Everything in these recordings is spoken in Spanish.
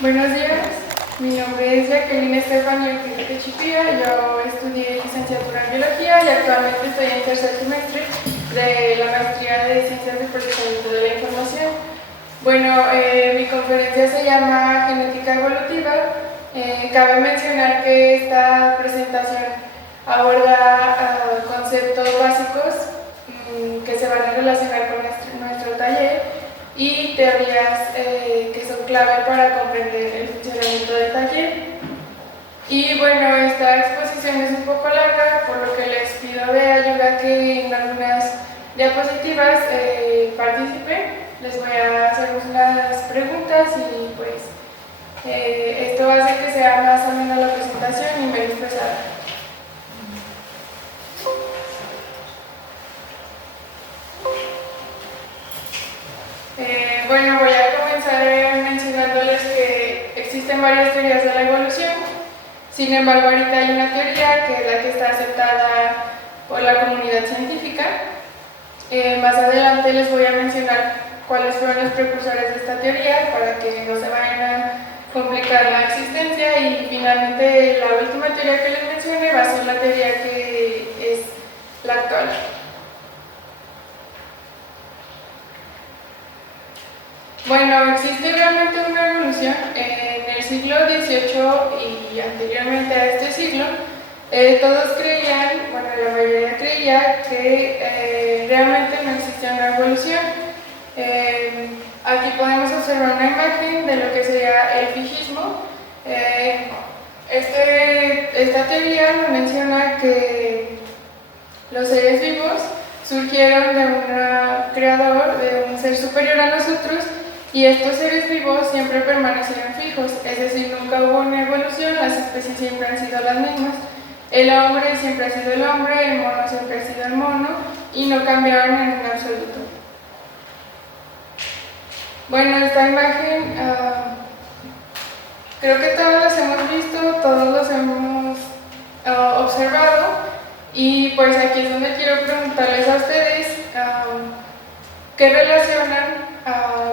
Buenos días, mi nombre es Jacqueline Estefanía Chipía, yo estudié licenciatura en Biología y actualmente estoy en tercer semestre de la maestría de Ciencias del Procesamiento de la Información. Bueno, mi conferencia se llama Genética Evolutiva. Cabe mencionar que esta presentación aborda conceptos básicos que se van a relacionar con nuestro taller y teorías que son clave para comprender el funcionamiento del taller. Y bueno, esta exposición es un poco larga, por lo que les pido de ayuda que en algunas diapositivas participen. Les voy a hacer unas preguntas y pues esto hace que sea más amena la presentación y menos pesada. Bueno, voy a comenzar mencionándoles que existen varias teorías de la evolución. Sin embargo, ahorita hay una teoría que es la que está aceptada por la comunidad científica. Más adelante les voy a mencionar cuáles fueron los precursores de esta teoría para que no se vayan a complicar la existencia, y finalmente la última teoría que les mencioné va a ser la teoría que es la actual. Bueno, existe realmente una evolución. En el siglo XVIII y anteriormente a este siglo, todos creían, bueno, la mayoría creía que realmente no existía una evolución. Aquí podemos observar una imagen de lo que sería el fijismo. Esta teoría nos menciona que los seres vivos surgieron de un creador, de un ser superior a nosotros, y estos seres vivos siempre permanecieron fijos, es decir, nunca hubo una evolución, las especies siempre han sido las mismas. El hombre siempre ha sido el hombre, el mono siempre ha sido el mono, y no cambiaron en absoluto. Bueno, esta imagen creo que todos los hemos visto, todos los hemos observado, y pues aquí es donde quiero preguntarles a ustedes qué relacionan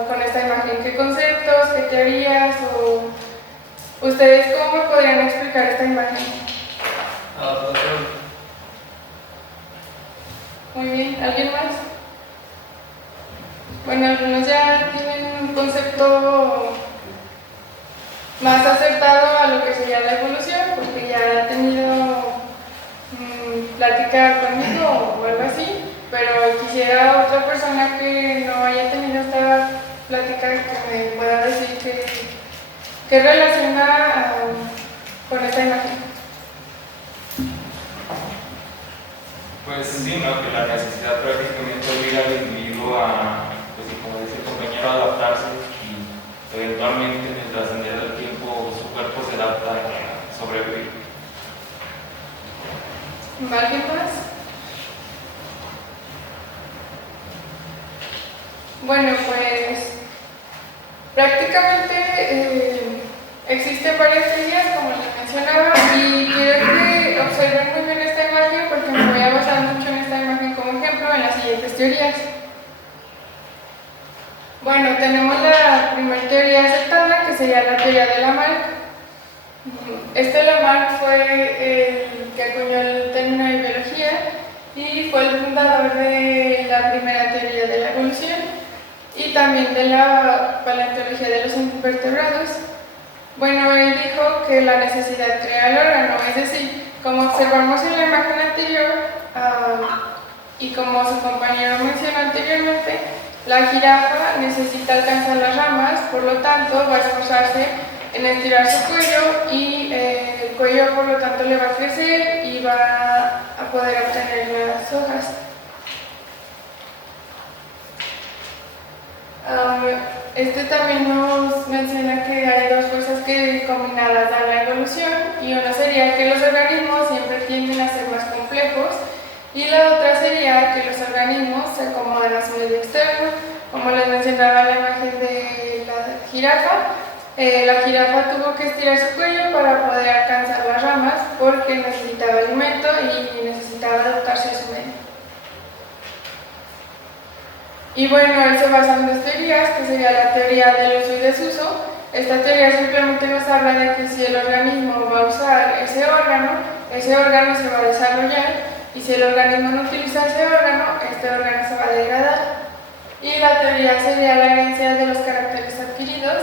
con esta imagen, qué conceptos, qué teorías, o ustedes cómo me podrían explicar esta imagen. Muy bien, ¿alguien más? Bueno, algunos ya tienen un concepto más acertado a lo que sería la evolución, porque ya han tenido plática conmigo o algo así, pero quisiera otra persona que no haya tenido esta plática que me pueda decir qué relaciona con esta imagen. Pues sí, ¿no? Que la necesidad prácticamente obliga al individuo a, pues como dice el compañero, a adaptarse, y eventualmente en el trascender del tiempo su cuerpo se adapta a sobrevivir. ¿Alguien más? Bueno, pues prácticamente existen varias teorías, como les mencionaba, y quiero que observen muy bien esta imagen porque me voy a basar mucho en esta imagen como ejemplo en las siguientes teorías. Bueno, tenemos la primera teoría aceptada, que sería la teoría de Lamarck. Lamarck fue el que acuñó el término de biología y fue el fundador de la primera teoría de la evolución y también de la paleontología de los invertebrados. Bueno, él dijo que la necesidad crea el órgano, es decir, como observamos en la imagen anterior y como su compañero mencionó anteriormente, la jirafa necesita alcanzar las ramas, por lo tanto va a esforzarse en estirar su cuello y el cuello por lo tanto le va a crecer y va a poder obtener las hojas. También nos menciona que hay dos fuerzas que combinadas dan la evolución, y una sería que los organismos siempre tienden a ser más complejos, y la otra sería que los organismos se acomodan a su medio externo. Como les mencionaba la imagen de la jirafa tuvo que estirar su cuello para poder alcanzar las ramas porque necesitaba alimento y necesitaba adaptarse a su medio. Y bueno, él se basa en dos teorías, que sería la teoría del uso y desuso. Esta teoría simplemente nos habla de que si el organismo va a usar ese órgano se va a desarrollar, y si el organismo no utiliza ese órgano, este órgano se va a degradar. Y la teoría sería la herencia de los caracteres adquiridos,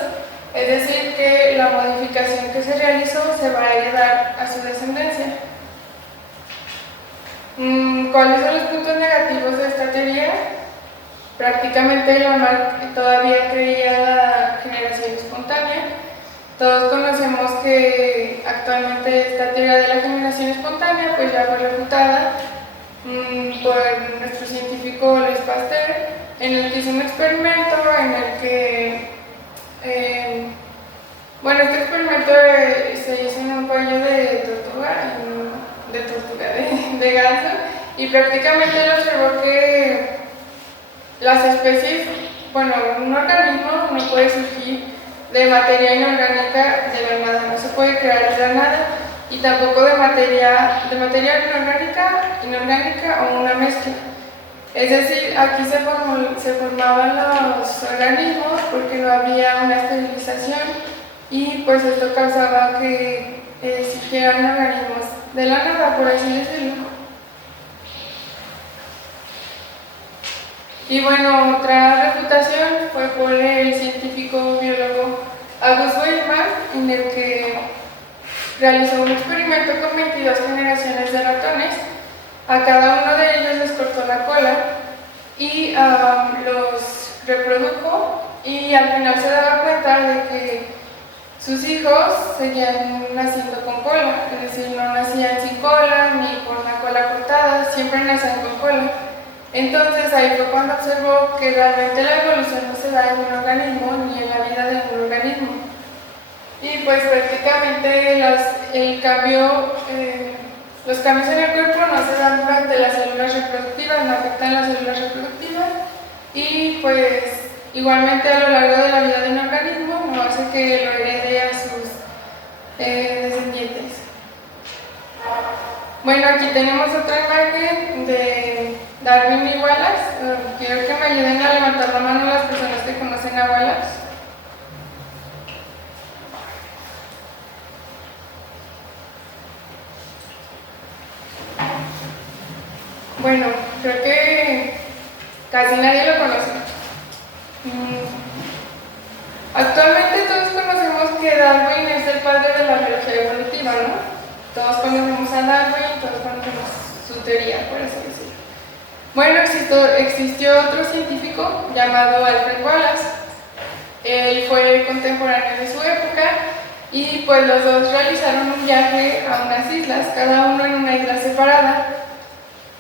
es decir, que la modificación que se realizó se va a heredar a su descendencia. ¿Cuáles son los puntos negativos de esta teoría? Prácticamente Lamarck todavía creía la generación espontánea. Todos conocemos que actualmente esta teoría de la generación espontánea pues ya fue refutada por nuestro científico Louis Pasteur, en el que hizo un experimento en el que, este experimento se hizo en un cuello de ganso, y prácticamente él observó que las especies, un organismo no puede surgir de materia inorgánica de la nada, no se puede crear de la nada, y tampoco de materia inorgánica o una mezcla. Es decir, aquí se formaban los organismos porque no había una esterilización, y pues esto causaba que existieran organismos de la nada, por así decirlo. Y bueno, otra refutación fue por el científico biólogo August Weismann, en el que realizó un experimento con 22 generaciones de ratones. A cada uno de ellos les cortó la cola y los reprodujo, y al final se daba cuenta de que sus hijos seguían naciendo con cola, es decir, no nacían sin cola ni con la cola cortada, siempre nacían con cola. Entonces ahí fue cuando observó que realmente la evolución no se da en un organismo ni en la vida de un organismo. Y pues prácticamente los cambios en el cuerpo no se dan durante las células reproductivas, no afectan las células reproductivas, y pues igualmente a lo largo de la vida de un organismo no hace que lo herede a sus descendientes. Bueno, aquí tenemos otra imagen de Darwin y Wallace. Quiero que me ayuden a levantar la mano las personas que conocen a Wallace. Bueno, creo que casi nadie lo conoce. Actualmente todos conocemos que Darwin es el padre de la biología evolutiva, ¿no? Todos conocemos a Darwin, todos conocemos su teoría, por así decirlo. Bueno, existió otro científico llamado Alfred Wallace. Él fue contemporáneo de su época, y pues los dos realizaron un viaje a unas islas, cada uno en una isla separada.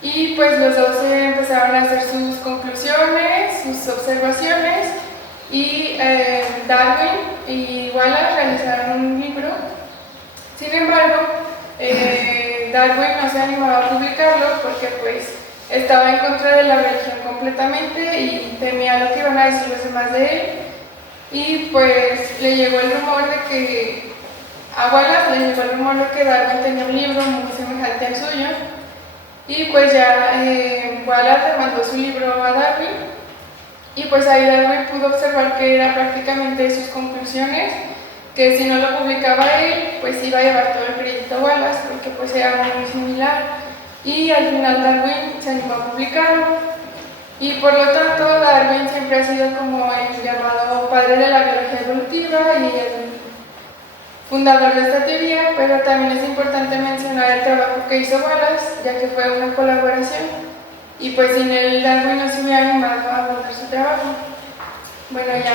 Y pues los dos empezaron a hacer sus conclusiones, sus observaciones, y Darwin y Wallace realizaron un libro. Sin embargo, Darwin no se animaba a publicarlo porque pues estaba en contra de la religión completamente y temía lo que iban a decir los demás de él. Y pues le llegó el rumor de que a Wallace le llegó el rumor de que Darwin tenía un libro muy semejante al suyo. Y pues ya Wallace le mandó su libro a Darwin, y pues ahí Darwin pudo observar que era prácticamente sus conclusiones, que si no lo publicaba él, pues iba a llevar todo el crédito a Wallace, porque pues era muy similar. Y al final Darwin se animó a publicarlo, y por lo tanto Darwin siempre ha sido como el llamado padre de la biología evolutiva y el fundador de esta teoría, pero también es importante mencionar el trabajo que hizo Wallace, ya que fue una colaboración, y pues sin él Darwin no se hubiera animado a abordar su trabajo. Bueno, ya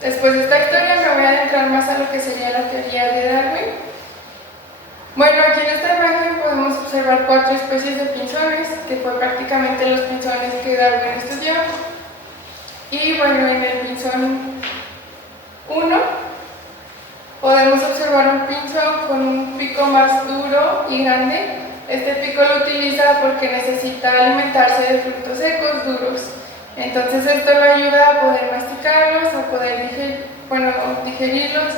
después de esta historia me voy a adentrar más a lo que sería la teoría de Darwin. Bueno, aquí en esta imagen podemos observar 4 especies de pinzones, que fue prácticamente los pinzones que Darwin estudió. Y bueno, en el pinzón 1 podemos observar un pinzón con un pico más duro y grande. Este pico lo utiliza porque necesita alimentarse de frutos secos duros. Entonces esto le ayuda a poder masticarlos, a poder digerirlos.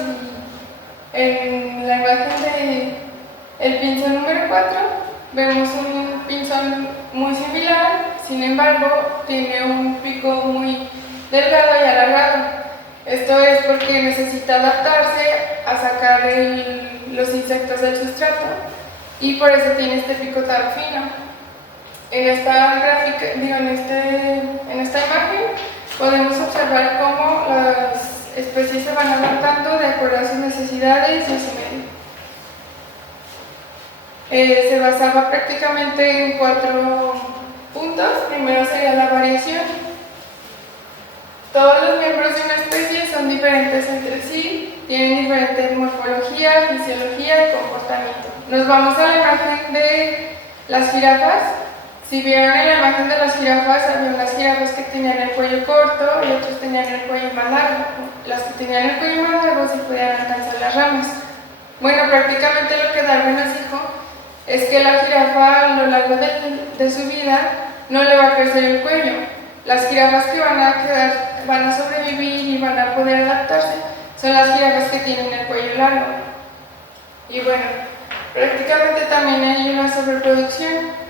Y en la imagen del pinzón número 4 vemos un pinzón muy similar, sin embargo tiene un pico muy delgado y alargado. Esto es porque necesita adaptarse a sacar los insectos del sustrato y por eso tiene este pico tan fino. En esta gráfica, en esta imagen podemos observar cómo las especies se van adaptando de acuerdo a sus necesidades y a su medio. Se basaba prácticamente en 4 puntos. Primero sería la variación. Todos los miembros de una especie son diferentes entre sí, tienen diferente morfología, fisiología y comportamiento. Nos vamos a la imagen de las jirafas. Si vieron en la imagen de las jirafas, había unas jirafas que tenían el cuello corto y otros tenían el cuello más largo. Las que tenían el cuello más largo sí podían alcanzar las ramas. Bueno, prácticamente lo que Darwin nos dijo es que la jirafa a lo largo de su vida no le va a crecer el cuello. Las jirafas que van a sobrevivir y van a poder adaptarse son las jirafas que tienen el cuello largo. Y bueno, prácticamente también hay una sobreproducción.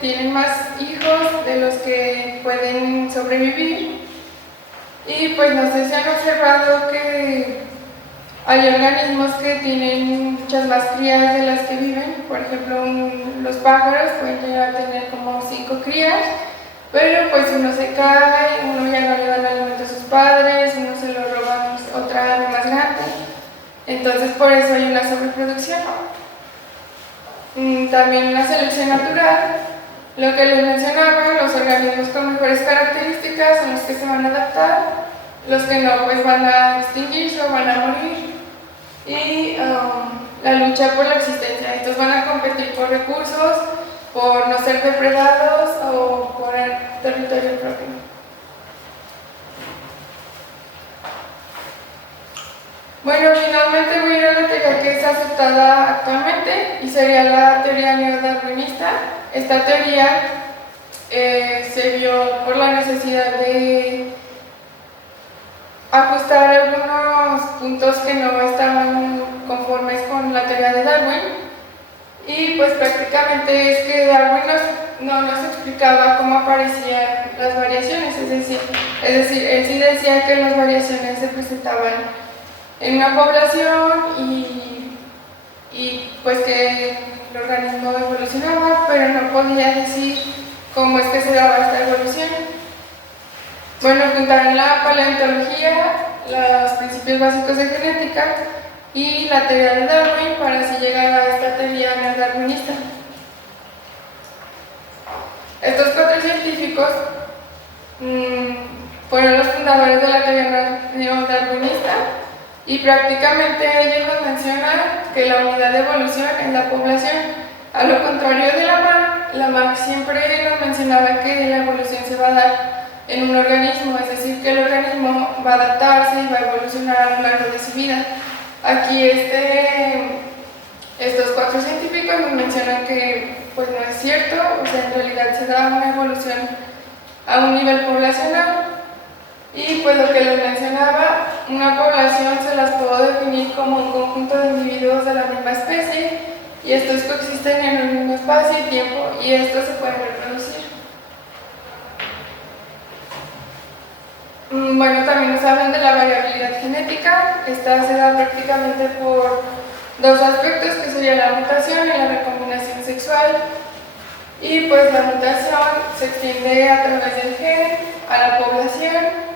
Tienen más hijos de los que pueden sobrevivir. Y pues no sé si han observado que hay organismos que tienen muchas más crías de las que viven. Por ejemplo, los pájaros pueden llegar a tener como 5 crías, pero pues uno se cae, uno ya no le da el alimento a sus padres, uno se lo roba otra ave más grande. Entonces por eso hay una sobreproducción. También la selección natural, lo que les mencionaba, los organismos con mejores características son los que se van a adaptar, los que no pues van a extinguirse o van a morir. Y la lucha por la existencia, estos van a competir por recursos, por no ser depredados o por el territorio propio. Bueno, finalmente voy a ir a la teoría que es aceptada actualmente y sería la teoría neodarwinista. Esta teoría se vio por la necesidad de ajustar algunos puntos que no estaban conformes con la teoría de Darwin, y pues prácticamente es que Darwin no nos explicaba cómo aparecían las variaciones, es decir, él sí decía que las variaciones se presentaban en una población y pues que el organismo evolucionaba, pero no podía decir cómo es que se daba esta evolución. Bueno, juntaron la paleontología, los principios básicos de genética y la teoría de Darwin para así llegar a esta teoría neodarwinista. Estos 4 científicos fueron los fundadores de la teoría neodarwinista y prácticamente ellos nos mencionan que la unidad de evolución es la población. A lo contrario de Lamarck siempre nos mencionaba que la evolución se va a dar en un organismo, es decir, que el organismo va a adaptarse y va a evolucionar a lo largo de su vida. Aquí estos 4 científicos nos mencionan que pues no es cierto, o sea, en realidad se da una evolución a un nivel poblacional. Y pues lo que les mencionaba, una población se las puedo definir como un conjunto de individuos de la misma especie y estos coexisten en el mismo espacio y tiempo y estos se pueden reproducir. Bueno, también nos hablan de la variabilidad genética. Esta se da prácticamente por 2 aspectos, que sería la mutación y la recombinación sexual. Y pues la mutación se extiende a través del gen a la población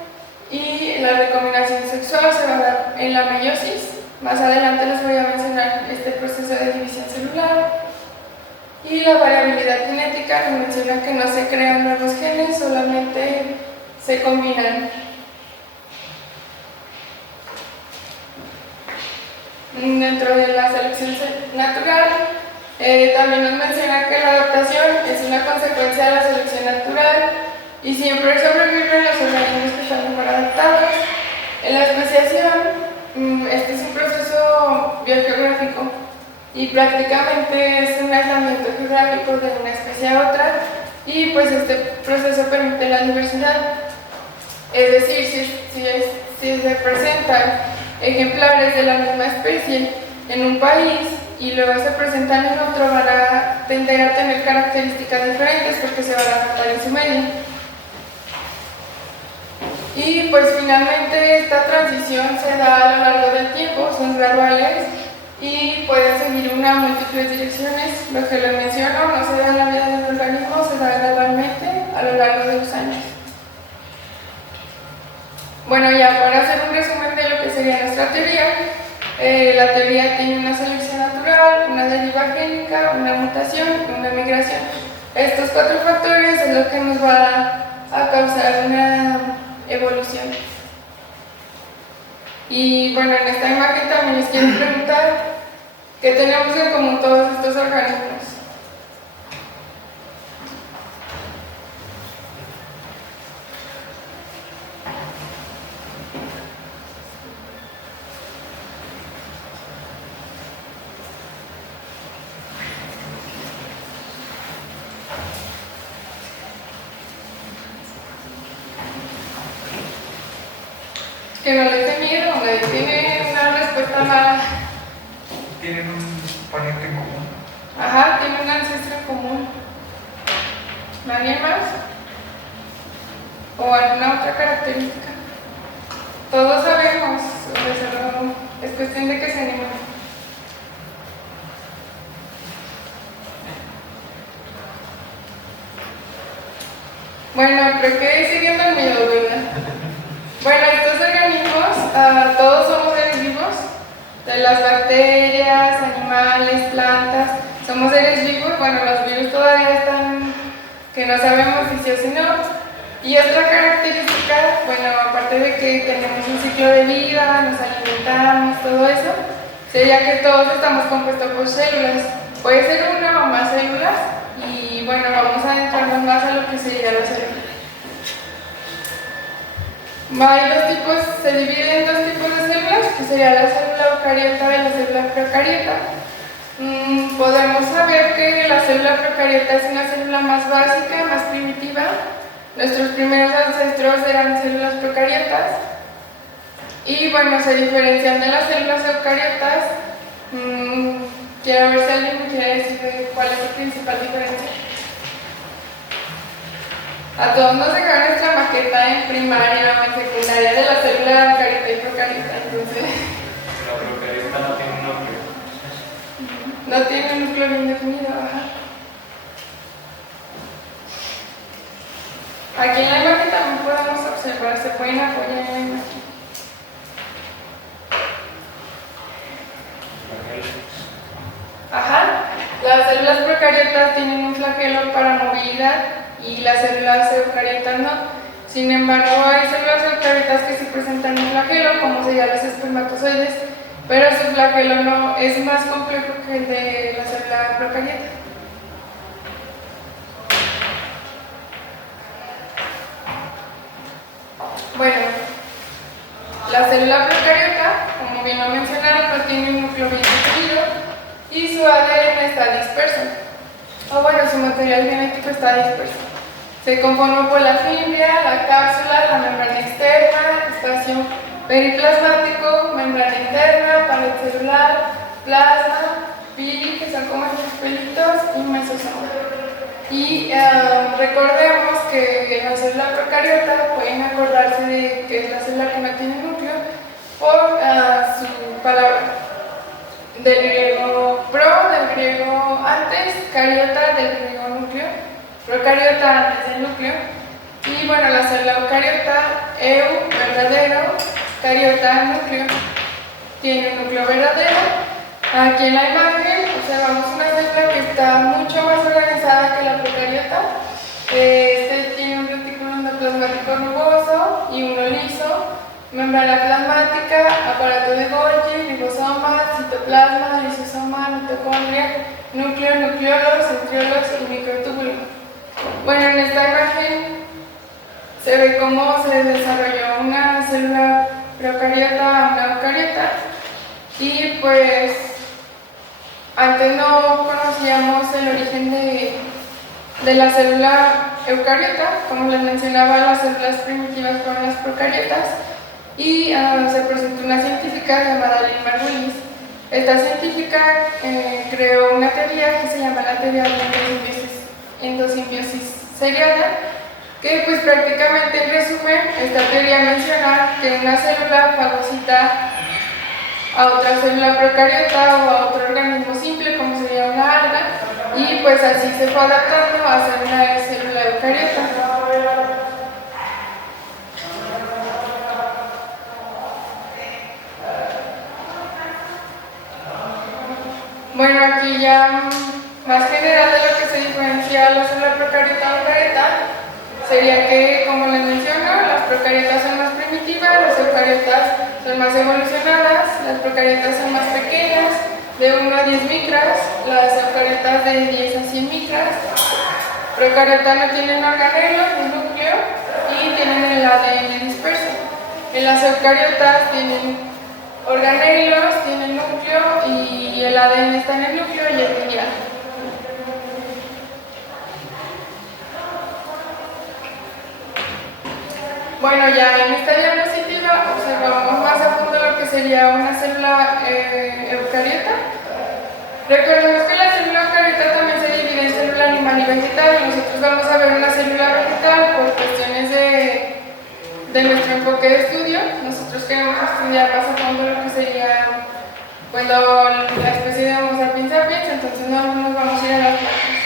y la recombinación sexual se va a dar en la meiosis. Más adelante les voy a mencionar este proceso de división celular. Y la variabilidad genética nos menciona que no se crean nuevos genes, solamente se combinan. Dentro de la selección natural, también nos menciona que la adaptación es una consecuencia de la selección natural y siempre sobreviven los organismos que están mejor adaptados. En la especiación este es un proceso biogeográfico y prácticamente es un aislamiento geográfico de una especie a otra, y pues este proceso permite la diversidad. Es decir, si se presentan ejemplares de la misma especie en un país y luego se presentan en otro, van a tender a tener características diferentes porque se van a adaptar en su medio. Y pues finalmente esta transición se da a lo largo del tiempo, son graduales y pueden seguir una múltiples direcciones. Lo que les menciono no se da en la vida del organismo, se da gradualmente a lo largo de los años. Bueno, ya para hacer un resumen de lo que sería nuestra teoría, la teoría tiene una selección natural, una deriva génica, una mutación y una migración. Estos 4 factores es lo que nos va a causar una evolución. Y bueno, en esta imagen también les quiero preguntar qué tenemos en común todos estos organismos. Que no les dé miedo, tiene una respuesta mala. Tienen un pariente en común. Ajá, tiene un ancestro en común. ¿Nadie más? ¿O alguna otra característica? Todos sabemos, solo es cuestión de que se animen. Bueno, creo que siguen dormidos, ¿verdad? Bueno, estos organismos, todos somos seres vivos, de las bacterias, animales, plantas, somos seres vivos. Bueno, los virus todavía están, que no sabemos si sí o si no. Y otra característica, bueno, aparte de que tenemos un ciclo de vida, nos alimentamos, todo eso, sería que todos estamos compuestos por células. Puede ser una o más células, y bueno, vamos a adentrarnos más a lo que sería la célula. Hay dos tipos, se divide en 2 tipos de células, que sería la célula eucariota y la célula procariota. Podemos saber que la célula procariota es una célula más básica, más primitiva. Nuestros primeros ancestros eran células procariotas. Y bueno, se diferencian de las células eucariotas. Quiero ver si alguien me quiere decir cuál es la principal diferencia. A todos nos dejaron nuestra maqueta en primaria o en secundaria de la célula eucariota y procariota, entonces... La procariota no tiene un núcleo. No tiene un núcleo bien definido, ajá. Aquí en la imagen también podemos observar, se pueden apoyar en la imagen. Ajá, las células procariotas tienen un flagelo para movilidad y las células eucariotas no. Sin embargo, hay células eucariotas que sí presentan un flagelo, como serían los espermatozoides, pero su flagelo no es más complejo que el de la célula procariota. Bueno, la célula procariota, como bien lo mencionaron, no tiene un núcleo bien definido y su ADN está disperso, o bueno, su material genético está disperso. Se conforma por la fibra, la cápsula, la membrana externa, espacio periplasmático, membrana interna, pared celular, plasma, pili, que son como estos pelitos, y mesosoma. Y recordemos que la célula procariota, pueden acordarse de que es la célula que no tiene núcleo por su palabra. Del griego pro, del griego antes, cariota, del griego núcleo, procariota antes del núcleo. Y bueno, la célula eucariota, verdadero, cariota, núcleo, tiene un núcleo verdadero. Aquí en la imagen observamos una célula que está mucho más organizada que la procariota. Este tiene un retículo endoplasmático rugoso y uno liso, membrana plasmática, aparato de Golgi, ribosoma, citoplasma, lisosoma, mitocondria, núcleo, nucleolo, centriolos y microtúbulo. Bueno, en esta imagen se ve cómo se desarrolló una célula procariota a una eucariota. Y pues antes no conocíamos el origen de la célula eucariota. Como les mencionaba, las células primitivas fueron las procariotas, y se presentó una científica llamada Lynn Margulis. Esta científica creó una teoría que se llama la teoría de endosimbiosis seriada, que pues prácticamente en resumen, esta teoría menciona que una célula fagocita a otra célula procariota o a otro organismo simple, como sería una alga, y pues así se fue adaptando a ser una célula eucariota. Bueno, aquí ya más general de lo que se diferencia a la célula procariota o eucariota sería que, como les menciono, las procariotas son más primitivas, las eucariotas son más evolucionadas, las procariotas son más pequeñas, de 1 a 10 micras, las eucariotas de 10 a 100 micras. Procariotas no tienen organelo ni núcleo y tienen el ADN disperso. En las eucariotas tienen organelos, tienen núcleo y el ADN está en el núcleo y es lineal. Bueno, ya en esta diapositiva observamos más a fondo lo que sería una célula eucariota. Recordemos que la célula eucariota también se divide en célula animal y vegetal. Nosotros vamos a ver una célula vegetal por cuestiones de nuestro enfoque de estudio. Nosotros queremos estudiar más a fondo lo que sería pues, la especie de Homo sapiens sapiens, entonces no nos vamos a ir a las plantas.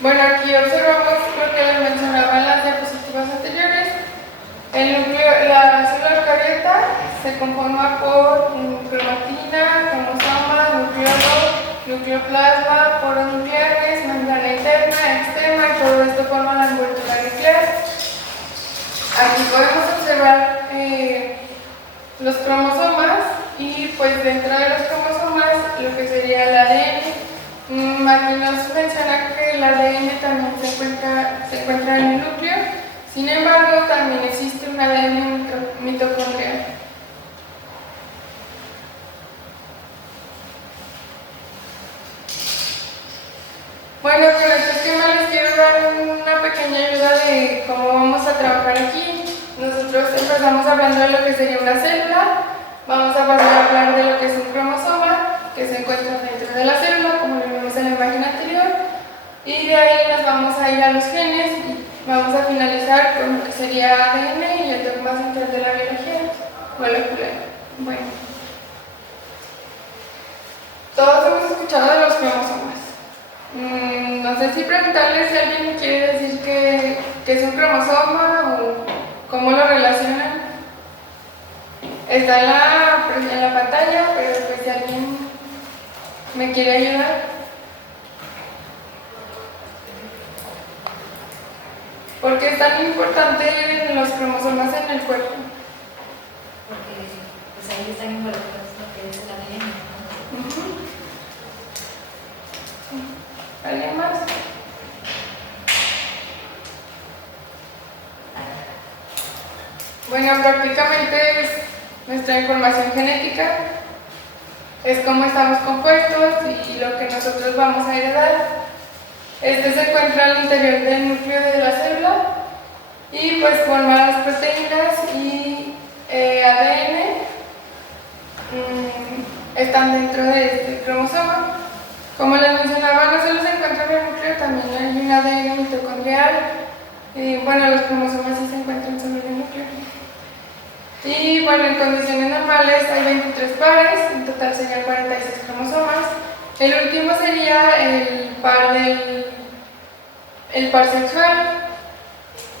Bueno, aquí observamos lo que les mencionaba en las diapositivas anteriores. El núcleo, la célula eucariota se conforma por cromatina, cromosoma, nucleolo, nucleoplasma, poros nucleares, membrana interna, externa, y todo esto forma la envoltura nuclear. Aquí podemos observar los cromosomas y pues dentro de los cromosomas lo que sería el ADN. Aquí nos menciona que el ADN también se encuentra en el núcleo, sin embargo también existe un ADN mitocondrial. Bueno, con este esquema les quiero dar una pequeña ayuda de cómo vamos a trabajar aquí. Nosotros empezamos hablando de lo que sería una célula, vamos a pasar a hablar de lo que es un cromosoma, que se encuentra dentro de la célula, como lo vimos en la imagen anterior, y de ahí nos vamos a ir a los genes y vamos a finalizar con lo que sería ADN y el dogma central de la biología molecular. Bueno, todos hemos escuchado de los cromosomas. No sé si preguntarles si alguien me quiere decir qué es un cromosoma o cómo lo relacionan. Está en la pantalla, pero después si alguien me quiere ayudar. ¿Por qué es tan importante los cromosomas en el cuerpo? Porque pues ahí están involucrados lo que es el ADN. ¿Alguien más? Bueno, prácticamente es nuestra información genética, es cómo estamos compuestos y lo que nosotros vamos a heredar. Este se encuentra al interior del núcleo de la célula y pues forma las proteínas y ADN están dentro de este cromosoma. Como les mencionaba, no solo se encuentra en el núcleo, también hay un ADN mitocondrial. Bueno, los cromosomas sí se encuentran solo en el núcleo. Y bueno, en condiciones normales hay 23 pares, en total serían 46 cromosomas. El último sería el par sexual.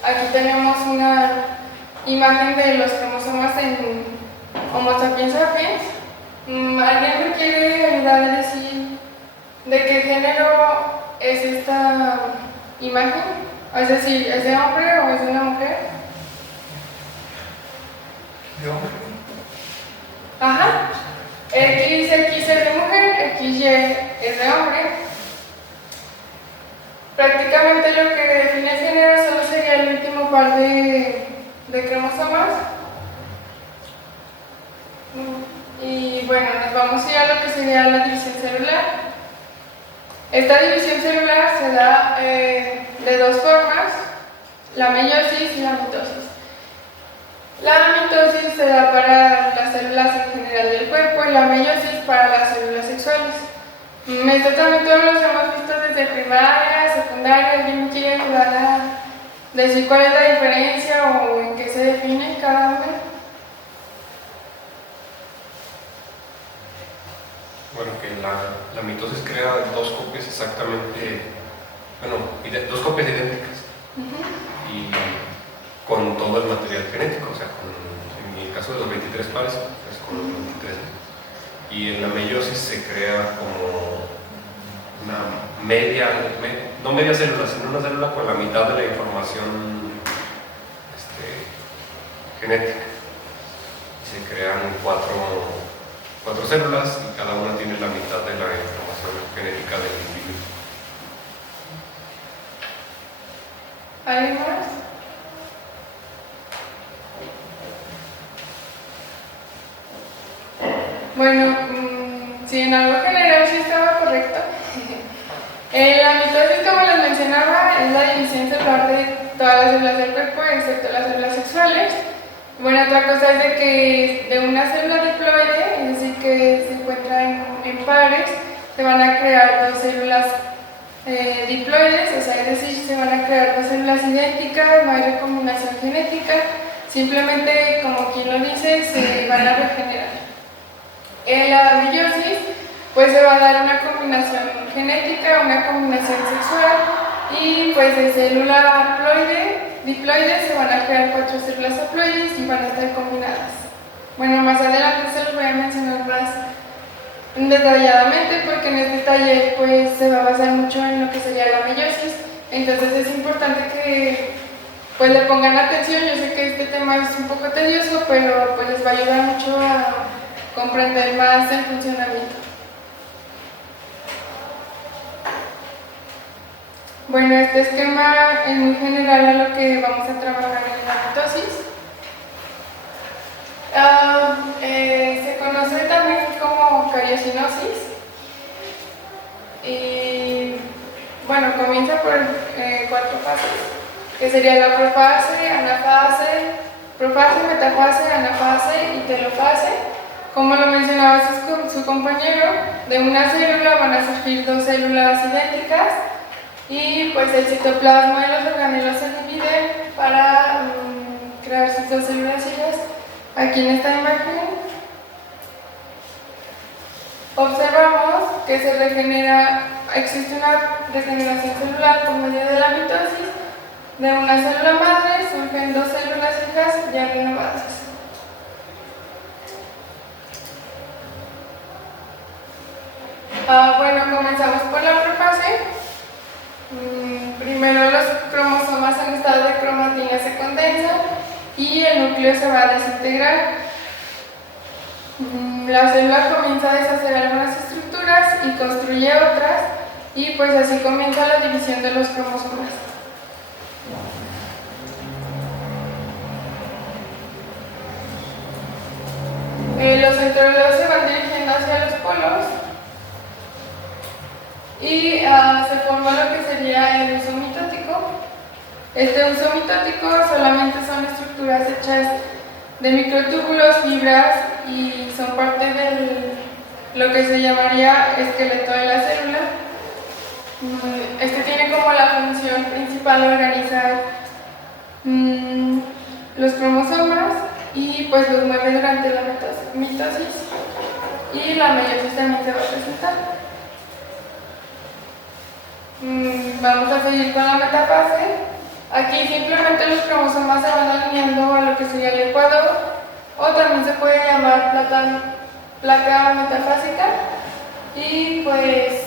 Aquí tenemos una imagen de los cromosomas en Homo sapiens sapiens. ¿Alguien me quiere ayudar a decir de qué género es esta imagen? Es decir, ¿es de hombre o es de una mujer? ¿De hombre? Ajá. XX es de mujer, XY es de hombre. Prácticamente lo que define el género solo sería el último par de de cromosomas. Y bueno, nos vamos a ir a lo que sería la división celular. Esta división celular se da de dos formas, la meiosis y la mitosis. La mitosis se da para las células en general del cuerpo y la meiosis para las células sexuales. Esto también todos los hemos visto desde primaria, secundaria, alguien quiere ayudar a decir cuál es la diferencia o en qué se define cada una. Bueno, que la mitosis crea dos copias exactamente, dos copias idénticas. Y con todo el material genético, o sea, en el caso de los 23 pares, es con los 23. Y en la meiosis se crea como una no media célula, sino una célula con la mitad de la información genética. Se crean cuatro células y cada una tiene la mitad de la información genética del individuo. ¿Alguien más? Bueno, si en algo general sí estaba correcto. La mitosis, como les mencionaba, es la división celular de todas las células del cuerpo, excepto las células sexuales. Bueno, otra cosa es de que de una célula diploide, es decir, que se encuentra en pares, se van a crear dos células diploides, o sea, es decir, se van a crear dos células idénticas, no hay recombinación genética, simplemente, como quien lo dice, se van a regenerar. En la meiosis, pues se va a dar una combinación genética, una combinación sexual, y pues de célula diploide se van a crear 4 células haploides y van a estar combinadas. Bueno, más adelante se los voy a mencionar más detalladamente porque en este taller pues se va a basar mucho en lo que sería la meiosis, entonces es importante que pues le pongan atención. Yo sé que este tema es un poco tedioso, pero pues les va a ayudar mucho a comprender más el funcionamiento. Bueno, este esquema es muy general a lo que vamos a trabajar en la mitosis. Se conoce también como cariocinosis. Y bueno, comienza por 4 fases, que sería la profase, metafase, anafase y telofase. Como lo mencionaba su compañero, de una célula van a surgir 2 células idénticas. Y pues el citoplasma de los organelos se divide para crear sus 2 células hijas. Aquí en esta imagen observamos que existe una regeneración celular por medio de la mitosis. De una célula madre surgen 2 células hijas ya renovadas. Bueno, comenzamos por la profase. Primero los cromosomas en estado de cromatina se condensan y el núcleo se va a desintegrar. La célula comienza a deshacer algunas estructuras y construye otras, y pues así comienza la división de los cromosomas. Los centriolos se van dirigiendo hacia los polos y se forma lo que sería el uso mitótico. Este uso mitótico solamente son estructuras hechas de microtúbulos, fibras, y son parte de lo que se llamaría esqueleto de la célula. Este tiene como la función principal organizar los cromosomas y pues los mueve durante la mitosis, y la meiosis también se va a presentar. Vamos a seguir con la metafase. Aquí simplemente los cromosomas se van alineando a lo que sería el ecuador, o también se puede llamar placa metafásica, y pues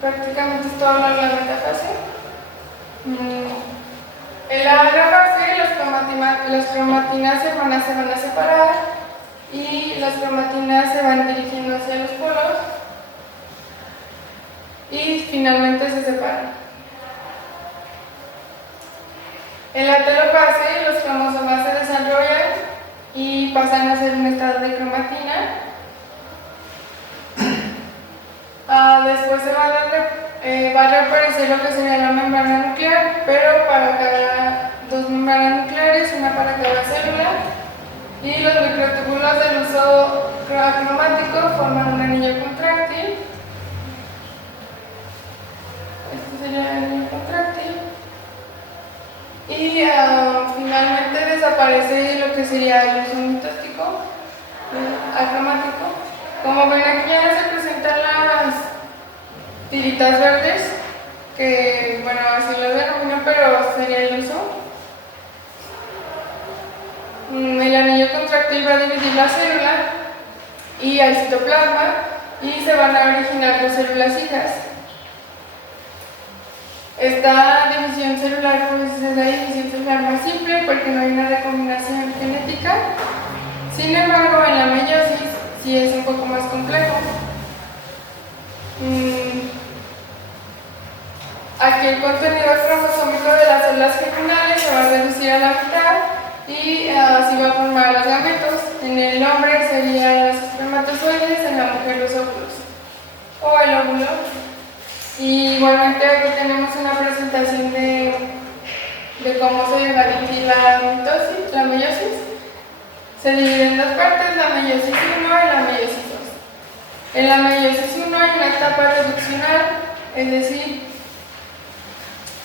prácticamente es todo lo de la metafase. En la agrafase las cromatinas se van a separar y las cromatinas se van dirigiendo hacia los polos y finalmente se separan. En la telopase, los cromosomas se desarrollan y pasan a ser un estado de cromatina. Después va a reaparecer lo que sería la membrana nuclear, pero para cada dos membranas nucleares, una para cada célula. Y los microtúbulos del uso cromático forman un anillo contráctil. Este sería el anillo contráctil. Y finalmente desaparece lo que sería el uso mitótico, acromático. Como ven aquí ya se presentan las tiritas verdes, que bueno, así las denomino, pero sería el uso. El anillo contráctil va a dividir la célula y al citoplasma y se van a originar dos células hijas. Esta división celular pues, es la división celular más simple porque no hay una recombinación genética. Sin embargo, en la meiosis sí es un poco más complejo. Aquí el contenido cromosómico de las células germinales se va a reducir a la mitad y así va a formar los gametos. En el hombre serían los espermatozoides, en la mujer los óvulos o el óvulo. Y igualmente aquí tenemos una presentación de cómo se va a dividir la meiosis. Se divide en dos partes, la meiosis 1 y la meiosis 2. En la meiosis 1 hay una etapa reduccional, es decir,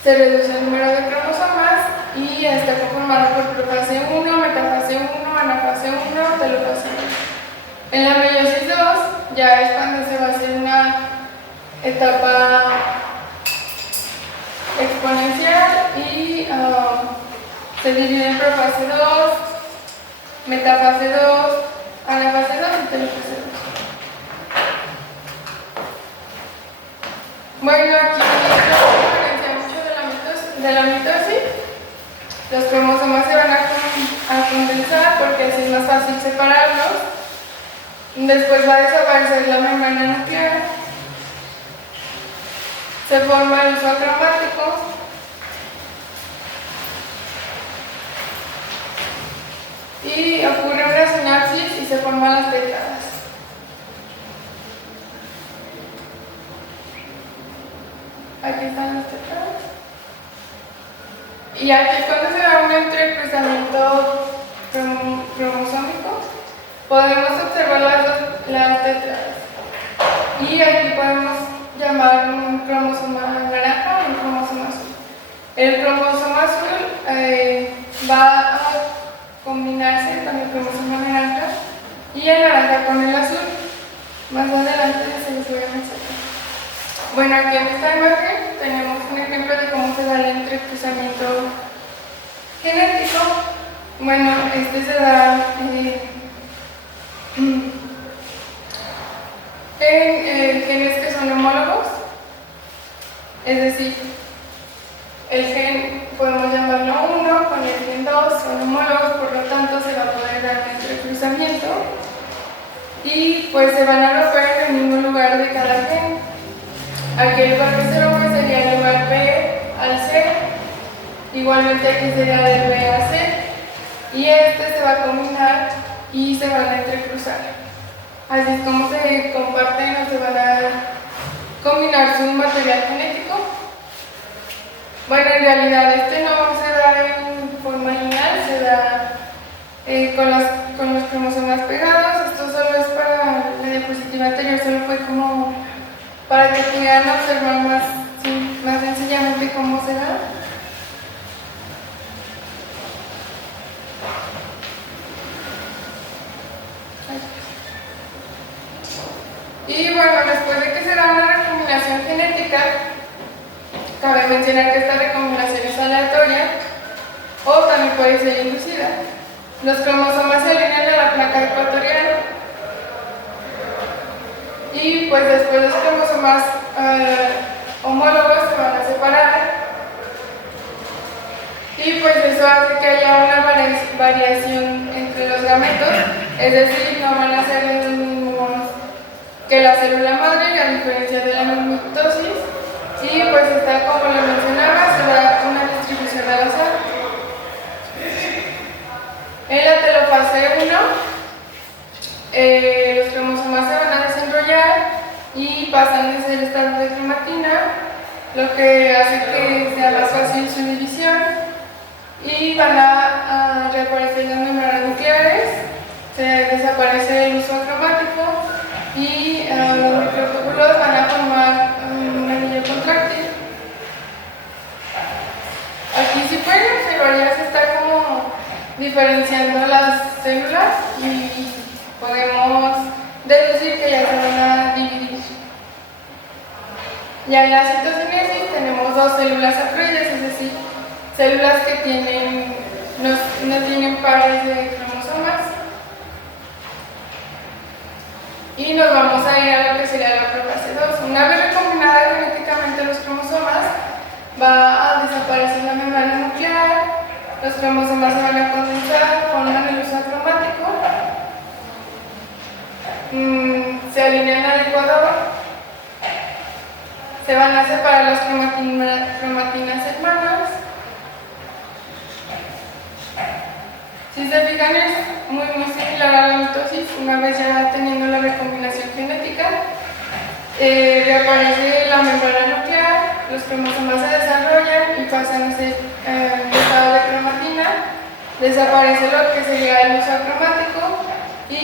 se reduce el número de cromosomas y está conformado por profase 1, metafase 1, anafase 1, telofase 1. En la meiosis 2 ya es cuando se va a hacer una etapa exponencial y se divide en profase 2, metafase 2, anafase 2 y telofase 2. Bueno, aquí se diferencia mucho de la mitosis. Los cromosomas se van a condensar porque así es más fácil separarlos. Después va a desaparecer la membrana nuclear. Se forma el uso cromático. Y ocurre una sinapsis y se forman las tetradas. Aquí están las tetradas. Y aquí es cuando se da un entrecruzamiento cromosómico. Podemos observar las tetradas. Y aquí podemos llamar un cromosoma naranja y un cromosoma azul. El cromosoma azul va a combinarse con el cromosoma naranja y el naranja con el azul. Más adelante se los voy a mencionar. Bueno, aquí en esta imagen tenemos un ejemplo de cómo se da el entrecruzamiento genético. Bueno, este se da en genes que son homólogos, es decir, el gen podemos llamarlo 1 con el gen 2, son homólogos, por lo tanto se va a poder dar un entrecruzamiento y pues se van a alojar en el mismo lugar de cada gen. Aquí el lugar que se aloja sería el lugar B al C, igualmente aquí sería del B a C, y este se va a combinar y se van a entrecruzar. Así es como se comparten o se van a combinar su material genético. Bueno, en realidad este no se da en forma lineal, se da con los cromosomas pegados. Esto solo es para la diapositiva anterior, solo fue como para que pudieran observar más sencillamente cómo se da. Y bueno, después de que se da una recombinación genética, cabe mencionar que esta recombinación es aleatoria o también puede ser inducida. Los cromosomas se alinean a la placa ecuatorial y pues después los cromosomas homólogos se van a separar y pues eso hace que haya una variación entre los gametos, es decir, no van a ser los mismos que la célula madre, a diferencia de la mitosis, y pues está, como lo mencionaba, se da una distribución al azar. En la telofase 1, los cromosomas se van a desenrollar y pasan de ser estado de cromatina, lo que hace que sea más fácil su división, y van a reaparecer las membranas nucleares, se desaparece el uso cromático y los microtúbulos van a formar un anillo contráctil. Aquí si pueden observar ya se está como diferenciando las células y podemos deducir que ya se van a dividir. Ya en la citocinesis tenemos dos células haploides, es decir, células que no tienen pares de cromosomas. Y nos vamos a ir a lo que sería la profase 2. Una vez recombinada genéticamente los cromosomas, va a desaparecer la membrana nuclear, los cromosomas se van a condensar, forman el uso cromático, se alinean al ecuador, se van a separar las cromatinas hermanas. Si se fijan, es muy similar a la mitosis. Una vez ya teniendo la recombinación genética, reaparece la membrana nuclear, los cromosomas se desarrollan y pasan a ser estado de cromatina, desaparece lo que sería el uso cromático y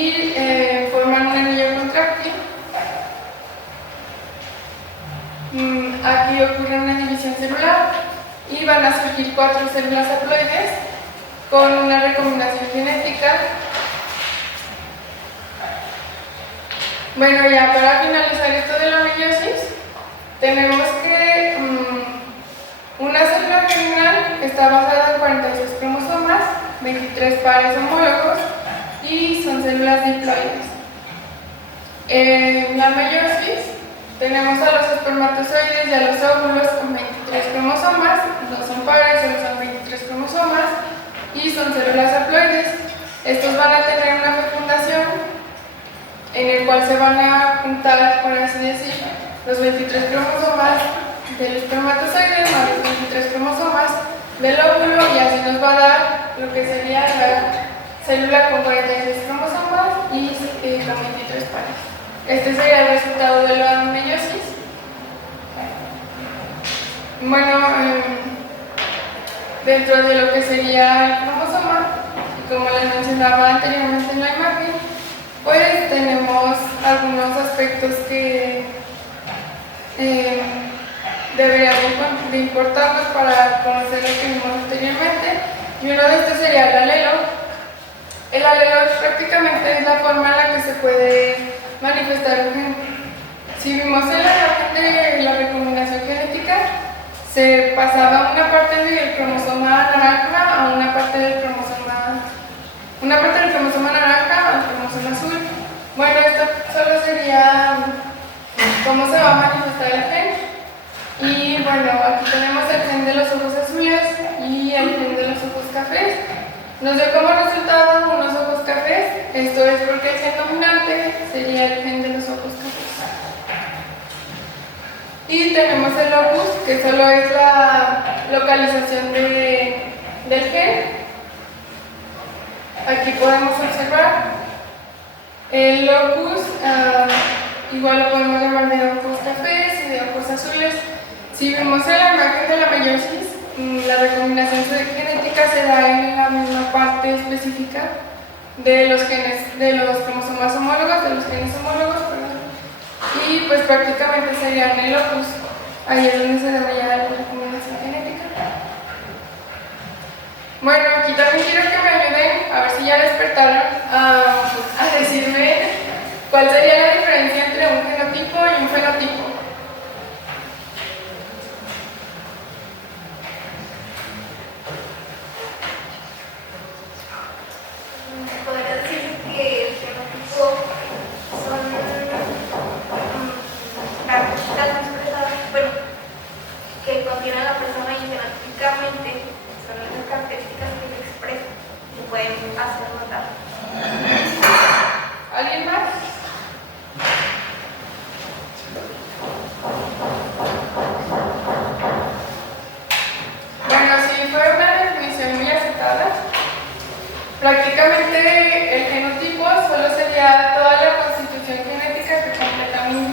forman un anillo contráctil. Aquí ocurre una división celular y van a surgir 4 células haploides con una recombinación genética. Bueno, ya para finalizar esto de la meiosis, tenemos que una célula germinal está basada en 46 cromosomas, 23 pares homólogos y son células diploides. En la meiosis tenemos a los espermatozoides y a los óvulos con 23 cromosomas, no son pares, solo son 23 cromosomas y son células haploides. Estos van a tener una fecundación en el cual se van a juntar, por así decir, los 23 cromosomas del espermatozoide más los 23 cromosomas del óvulo y así nos va a dar lo que sería la célula con 46 cromosomas y con 23 pares. Este sería el resultado de la meiosis. Bueno, dentro de lo que sería el cromosoma, y como les mencionaba anteriormente en la imagen, pues tenemos algunos aspectos que deberían de importarnos para conocer lo que vimos anteriormente, y uno de estos sería el alelo. El alelo prácticamente es la forma en la que se puede manifestar un gen. Si vimos en la imagen de la recombinación genética, se pasaba una parte del cromosoma naranja a una parte del cromosoma naranja al cromosoma azul. Bueno, esto solo sería cómo se va a manifestar el gen. Y bueno, aquí tenemos el gen de los ojos azules y el gen de los ojos cafés. Nos dio como resultado unos ojos cafés. Esto es porque el gen dominante sería el gen de los ojos cafés. Y tenemos el locus, que solo es la localización del gen. Aquí podemos observar el locus, igual lo podemos llamar de ojos cafés y de ojos azules. Si vemos en la imagen de la meiosis, la recombinación genética se da en la misma parte específica de los genes, de los cromosomas homólogos, de los genes homólogos, perdón. Y pues prácticamente sería en el locus, ahí es donde se daría la recombinación genética. Bueno, aquí también quiero que me ayuden, a ver si ya despertaron, a decirme cuál sería la diferencia entre un genotipo y un fenotipo. Podría decir que el fenotipo son características más expresadas, bueno, que contienen a la persona y fenotípicamente son las características que se expresan y pueden hacer notar. ¿Alguien más?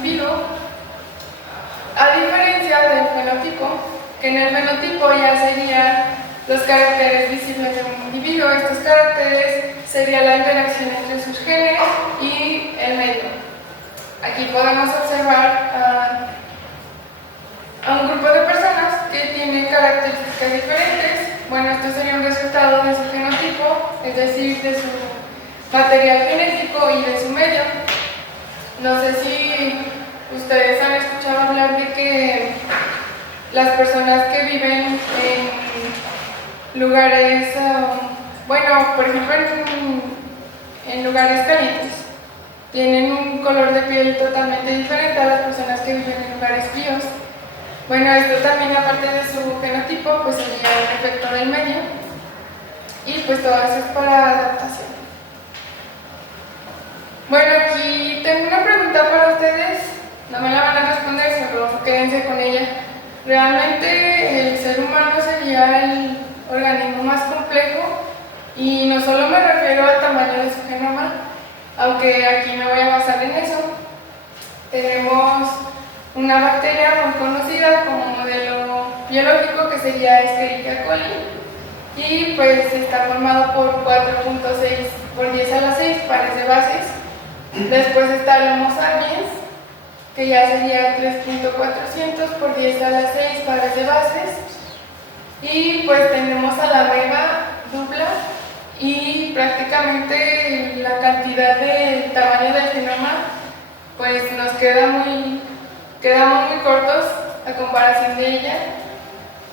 individuo, a diferencia del fenotipo, que en el fenotipo ya serían los caracteres visibles de un individuo. Estos caracteres sería la interacción entre sus genes y el medio. Aquí podemos observar a un grupo de personas que tienen características diferentes. Bueno, esto sería un resultado de su fenotipo, es decir, de su material genético y de su medio. No sé si ustedes han escuchado hablar de que las personas que viven en lugares, bueno, por ejemplo en lugares calientes, tienen un color de piel totalmente diferente a las personas que viven en lugares fríos. Bueno, esto también, aparte de su fenotipo, pues sería un efecto del medio, y pues todo eso es para adaptación. Bueno, aquí tengo una pregunta para ustedes, no me la van a responder, solo quédense con ella. ¿Realmente el ser humano sería el organismo más complejo? Y no solo me refiero al tamaño de su genoma, aunque aquí me voy a basar en eso. Tenemos una bacteria muy conocida como modelo biológico, que sería Escherichia coli, y pues está formado por 4.6 por 10 a la 6 pares de bases. Después está el Homo sapiens, que ya sería 3.400 por 10 a la 6 pares de bases. Y pues tenemos a la ameba dupla, y prácticamente la cantidad de tamaño del genoma pues nos quedamos muy cortos a comparación de ella.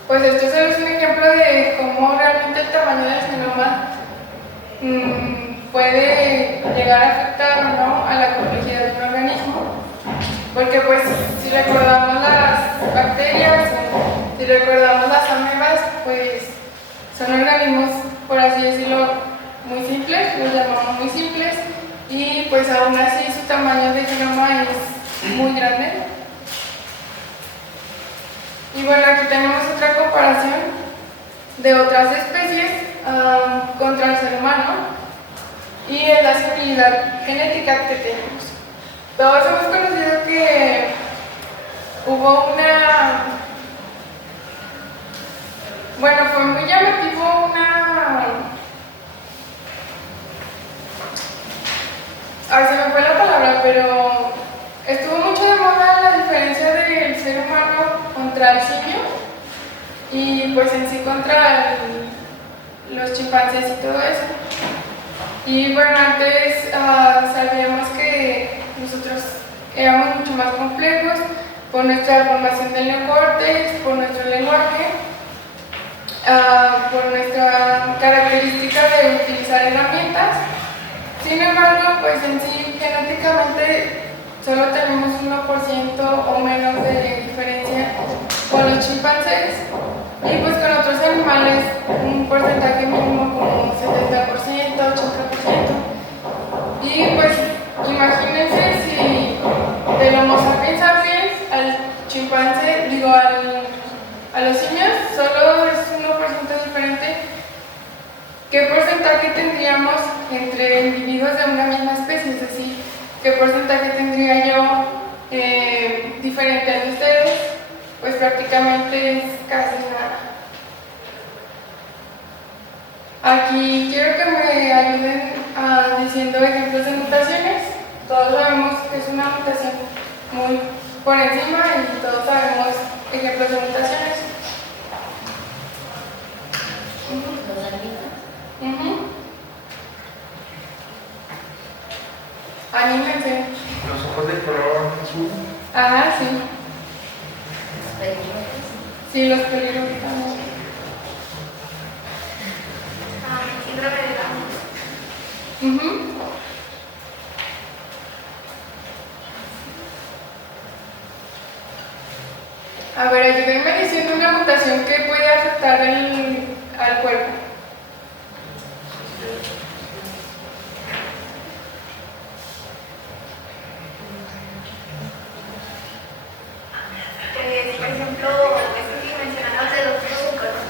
Pues esto es un ejemplo de cómo realmente el tamaño del genoma puede llegar a afectar o no a la complejidad de un organismo, porque pues si recordamos las bacterias, si recordamos las amebas, pues son organismos, por así decirlo, muy simples, los llamamos muy simples, y pues aún así su tamaño de genoma es muy grande. Y bueno, aquí tenemos otra comparación de otras especies contra el ser humano, y es la similaridad genética que tenemos. Todos hemos conocido que hubo fue muy llamativo se me fue la palabra, pero estuvo mucho de moda la diferencia del ser humano contra el simio, y pues en sí contra los chimpancés y todo eso. Y bueno, antes sabíamos que nosotros éramos mucho más complejos por nuestra formación del neocórtex, por nuestro lenguaje, por nuestra característica de utilizar herramientas. Sin embargo, pues en sí genéticamente solo tenemos 1% o menos de diferencia con los chimpancés, y pues con otros animales un porcentaje mínimo como 70%, 80%. Y pues imagínense si del Homo sapiens sapiens al chimpancé, a los simios, solo es 1% diferente. ¿Qué porcentaje tendríamos entre individuos de una misma especie? Es decir, ¿qué porcentaje tendría yo diferente a ustedes? Pues prácticamente es casi nada. Aquí quiero que me ayuden diciendo ejemplos de mutaciones. Todos sabemos que es una mutación muy por encima, y todos sabemos ejemplos de mutaciones. Anímense. Los ojos de color azul. Ajá, sí. Sí, los peligros también. Síndrome de Down. A ver, ayúdenme diciendo una mutación que puede afectar al cuerpo. Por ejemplo, esto que mencionabas de los azúcares,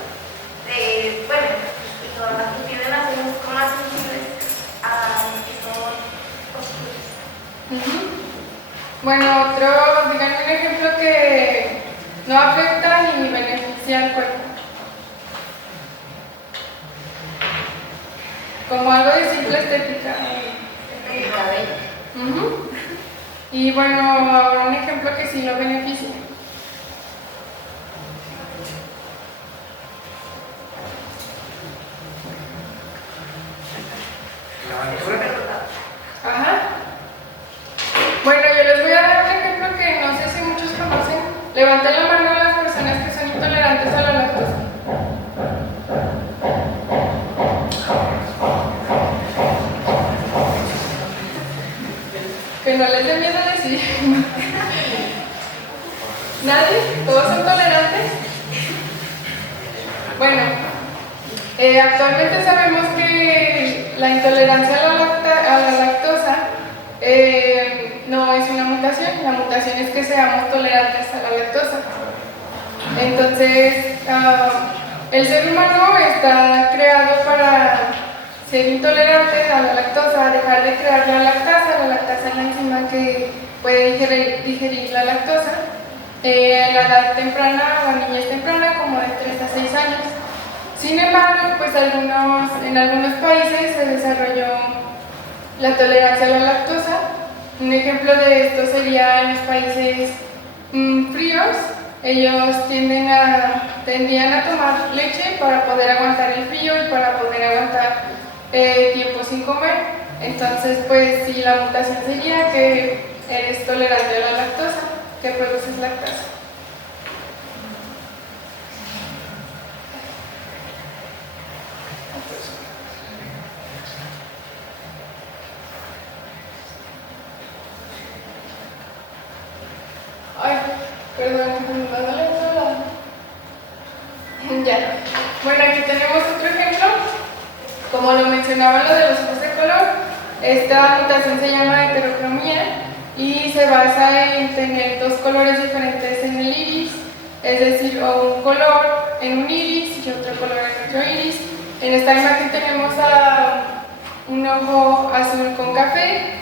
las que tienen las uñas como más sensibles que son oscuros. Bueno, otro díganme un ejemplo que no afecta ni beneficia al cuerpo. Como algo de simple estética. El cabello. Ujú. Y bueno, ahora un ejemplo que sí lo beneficia. La aventura. Ajá. Bueno, yo les voy a dar un ejemplo que no sé si muchos conocen. Levanten la mano a las personas que son intolerantes a la lactosa. Que no les dé miedo decir. ¿Nadie? ¿Todos son tolerantes? Bueno, actualmente sabemos que la intolerancia a la lactosa no es una mutación. La mutación es que seamos tolerantes a la lactosa. Entonces, el ser humano está creado para ser intolerante a la lactosa, dejar de crear la lactasa es la enzima que puede digerir la lactosa. En la edad temprana o niñez temprana, como de 3 a 6 años. Sin embargo, pues en algunos países se desarrolló la tolerancia a la lactosa. Un ejemplo de esto sería en los países fríos. Ellos tendían a tomar leche para poder aguantar el frío y para poder aguantar tiempo sin comer. Entonces, pues sí, la mutación sería que eres tolerante a la lactosa, que produces lactasa. Ay, perdón, dándole otro lado. Ya. Bueno, aquí tenemos otro ejemplo. Como lo mencionaba lo de los ojos de color, esta mutación se llama heterocromía y se basa en tener dos colores diferentes en el iris, es decir, o un color en un iris y otro color en otro iris. En esta imagen tenemos un ojo azul con café